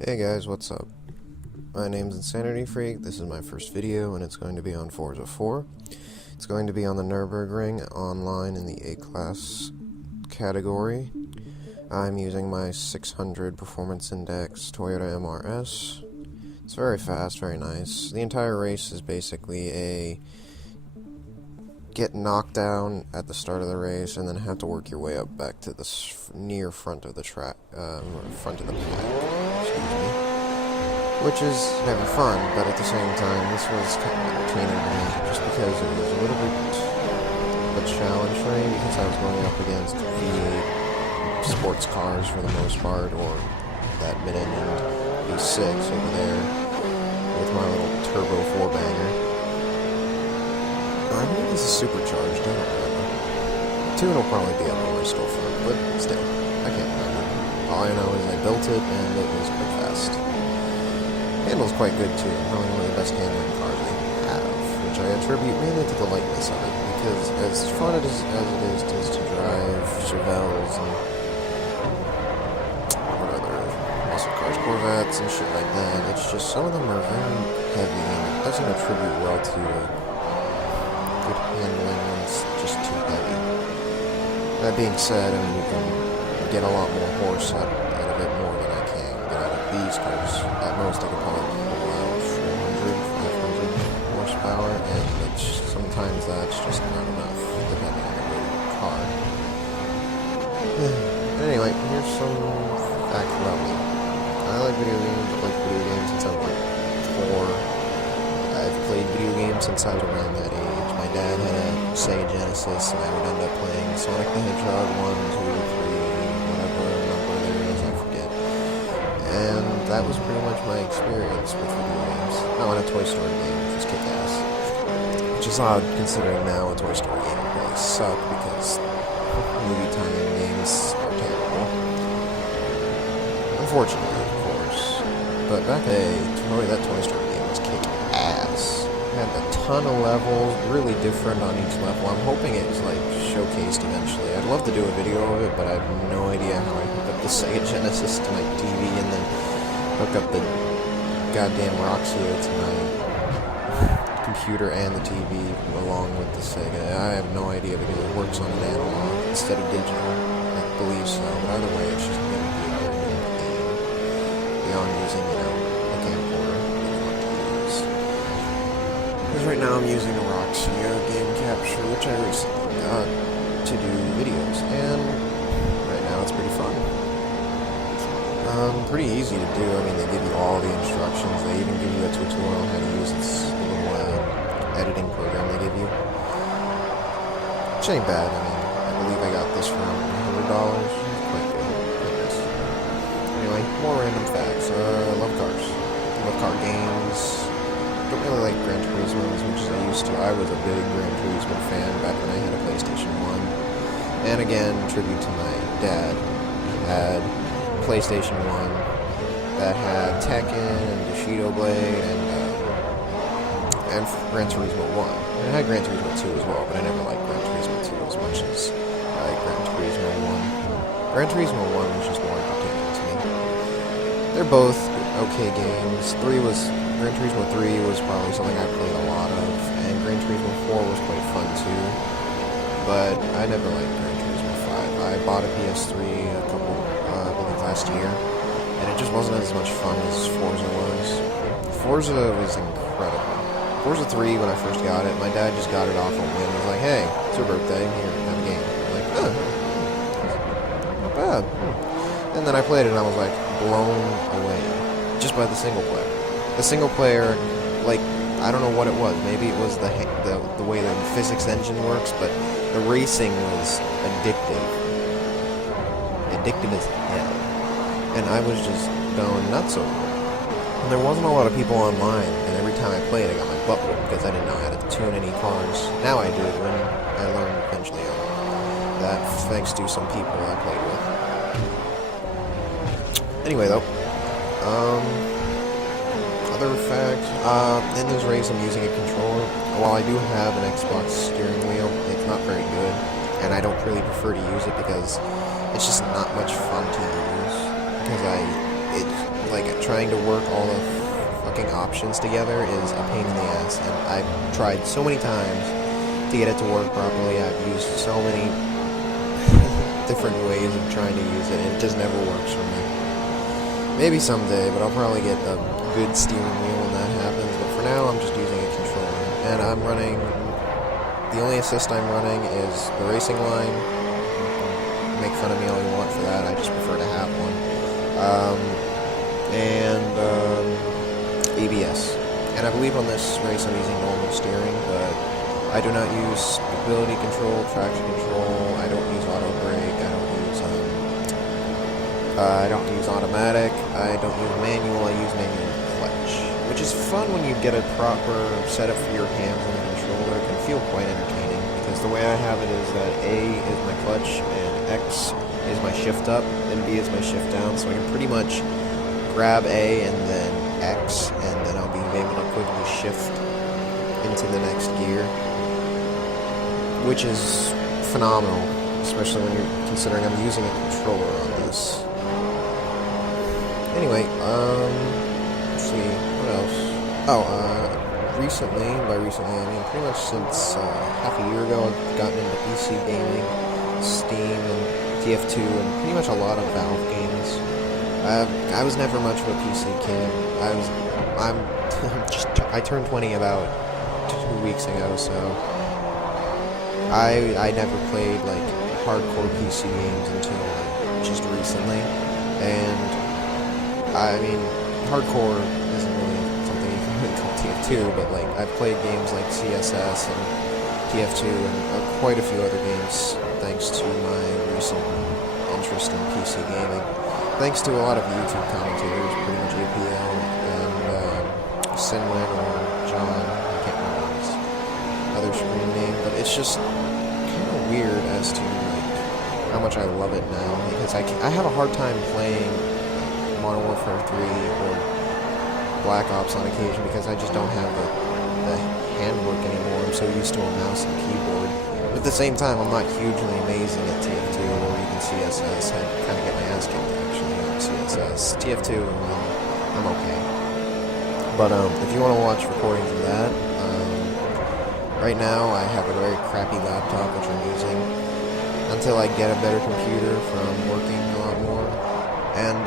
Hey guys, what's up? My name's Insanity Freak. This is my first video and it's going to be on Forza 4. It's going to be on the Nurburgring online in the A-Class category. I'm using my 600 Performance Index Toyota MRS. It's very fast, very nice. The entire race is basically a get knocked down at the start of the race and then have to work your way up back to the near front of the track, front of the pack, excuse me, which is never fun, but at the same time this was kind of entertaining to me just because it was a little bit of a challenge for me because I was going up against V8 sports cars for the most part, or that mid-engine V6 over there with my little turbo 4-banger. I believe this is supercharged, I don't remember. Tune will probably be up on my storefront, but still, I can't remember. All I know is I built it, and it was quite fast. Handles quite good too, probably one of the best handling cars they have, which I attribute mainly to the lightness of it, because as fun as it is to drive Chevelles and what other muscle cars, Corvettes and shit like that, it's just some of them are very heavy, and it doesn't attribute well to handling when it's just too heavy. That being said, I mean, you can get a lot more horse out of it more than I can get out of these cars. At most, I can probably pull out 400, 500 horsepower, and sometimes that's just not enough, depending on the weight of the car. Anyway, here's some facts about me. I like video games. I've played video games since I was like 4. I've played video games since I was around that age. My dad had a Sega Genesis, and I would end up playing Sonic the Hedgehog 1, 2, 3, whatever number there is, I forget. And that was pretty much my experience with video games. Oh, and a Toy Story game, which was kick-ass. Which is odd, considering now a Toy Story game would really suck, because movie tie-in games are terrible. Unfortunately, of course. But back in the day, that Toy Story game was kick-ass. Had a ton of levels, really different on each level. I'm hoping it's like showcased eventually. I'd love to do a video of it, but I have no idea how I hook up the Sega Genesis to my TV and then hook up the goddamn Roxio to my computer and the TV along with the Sega. I have no idea because it works on an analog instead of digital. I believe so, but either way, it's just going to be a very good game beyond using, a camcorder. Because right now I'm using a Roxio game capture, which I recently got to do videos, and right now it's pretty fun. Pretty easy to do. I mean, they give you all the instructions. They even give you a tutorial on how to use this little editing program they give you. Which ain't bad. I mean, I believe I got this for $100. Quite good. Quite nice. Anyway, more random facts. I love cars. I love car games. Don't really like Gran Turismo as much as I used to. I was a big Gran Turismo fan back when I had a PlayStation 1. And again, tribute to my dad. He had PlayStation 1 that had Tekken and Bushido Blade and Gran Turismo 1. And it had Gran Turismo 2 as well, but I never liked Gran Turismo 2 as much as I liked Gran Turismo 1. Gran Turismo 1 was just more entertaining to me. They're both okay games. Gran Turismo 3 was probably something I played a lot of, and Gran Turismo 4 was quite fun too, but I never liked Gran Turismo 5. I bought a PS3 I believe last year, and it just wasn't as much fun as Forza was. Forza was incredible. Forza 3, when I first got it, my dad just got it off a whim. He was like, hey, it's your birthday, here, have a game. I'm like, not bad. And then I played it, and I was like, blown away, just by the single player. The single player, like, I don't know what it was. Maybe it was the way the physics engine works, but the racing was addictive. Addictive as hell. And I was just going nuts over it. And there wasn't a lot of people online, and every time I played, I got my butt whooped because I didn't know how to tune any cars. Now I do, and I learned eventually on that thanks to some people I played with. Anyway, though, other fact, in this race I'm using a controller. While I do have an Xbox steering wheel, it's not very good, and I don't really prefer to use it because it's just not much fun to use. Because like, trying to work all the fucking options together is a pain in the ass, and I've tried so many times to get it to work properly. I've used so many different ways of trying to use it, and it just never works for me. Maybe someday, but I'll probably get a good steering wheel when that happens, but for now I'm just using a controller. And I'm running, the only assist I'm running is the racing line. Make fun of me all you want for that, I just prefer to have one. ABS. And I believe on this race I'm using normal steering, but I do not use stability control, traction control, I don't use auto brake, I don't use automatic, I don't use manual, I use manual clutch. Which is fun when you get a proper setup for your hands on the controller. It can feel quite entertaining, because the way I have it is that A is my clutch, and X is my shift up, and B is my shift down, so I can pretty much grab A and then X, and then I'll be able to quickly shift into the next gear, which is phenomenal, especially when you're considering I'm using a controller on this. Anyway, let's see, what else? Recently, by recently I mean pretty much since half a year ago, I've gotten into PC gaming, Steam, and TF2, and pretty much a lot of Valve games. I was never much of a PC kid. I turned 20 about 2 weeks ago, so I never played like hardcore PC games until just recently, and I mean hardcore isn't really something you can really call TF2, but like I've played games like CSS and TF2 and quite a few other games thanks to my recent interest in PC gaming. Thanks to a lot of YouTube commentators, pretty much APL and Sinwin or John, I can't remember his other screen name, but it's just kind of weird as to like how much I love it now, because I have a hard time playing Modern Warfare 3 or Black Ops on occasion because I just don't have the handwork anymore. I'm so used to a mouse and keyboard. But at the same time, I'm not hugely amazing at TF2 or even CSS. I kind of get my ass kicked actually on CSS. TF2, I'm okay. But if you want to watch recordings of that, right now I have a very crappy laptop which I'm using until I get a better computer from working a lot more, and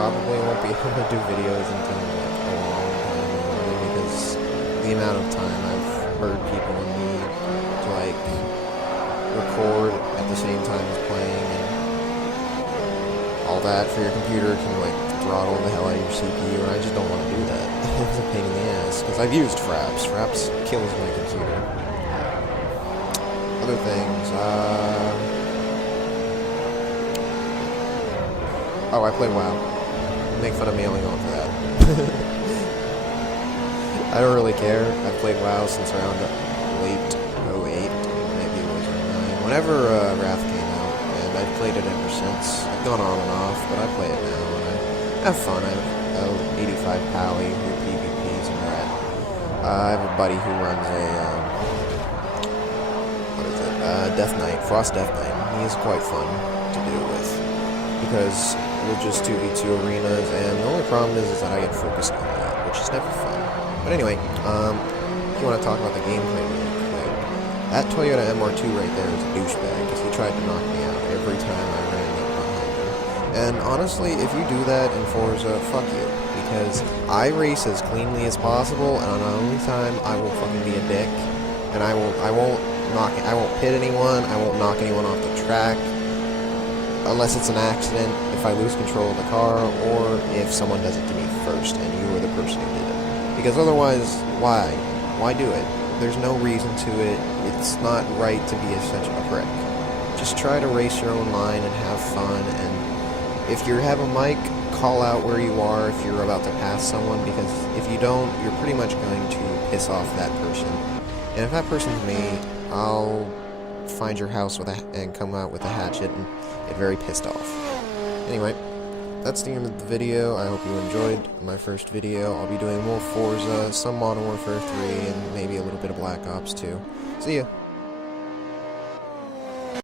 probably won't be able to do videos until like a long time already, because the amount of time I've heard people need to like record at the same time as playing and all that for your computer can like throttle the hell out of your CPU, and I just don't want to do that. It's a pain in the ass, because I've used Fraps. Fraps kills my computer. Other things, oh, I play WoW. Make fun of me only going for that. I don't really care. I've played WoW since around late 08, maybe it was 09. Whenever Wrath came out, and I've played it ever since. I've gone on and off, but I play it now, and I have fun. I have 85 Pally who PvPs and Rat. I have a buddy who runs a, Death Knight, Frost Death Knight. He is quite fun to do with, because we're just 2v2 arenas, and the only problem is that I get focused on that, which is never fun. But anyway, if you want to talk about the gameplay really quick, that Toyota MR2 right there is a douchebag, because he tried to knock me out every time I ran up behind him. And honestly, if you do that in Forza, fuck you, because I race as cleanly as possible, and on the only time I will fucking be a dick, and I won't pit anyone, I won't knock anyone off the track, unless it's an accident, if I lose control of the car, or if someone does it to me first, and you were the person who did it. Because otherwise, why? Why do it? There's no reason to it. It's not right to be such a prick. Just try to race your own line and have fun, and if you have a mic, call out where you are if you're about to pass someone, because if you don't, you're pretty much going to piss off that person. And if that person's me, I'll find your house and come out with a hatchet and get very pissed off. Anyway, that's the end of the video. I hope you enjoyed my first video. I'll be doing more Forza, some Modern Warfare 3, and maybe a little bit of Black Ops 2. See ya!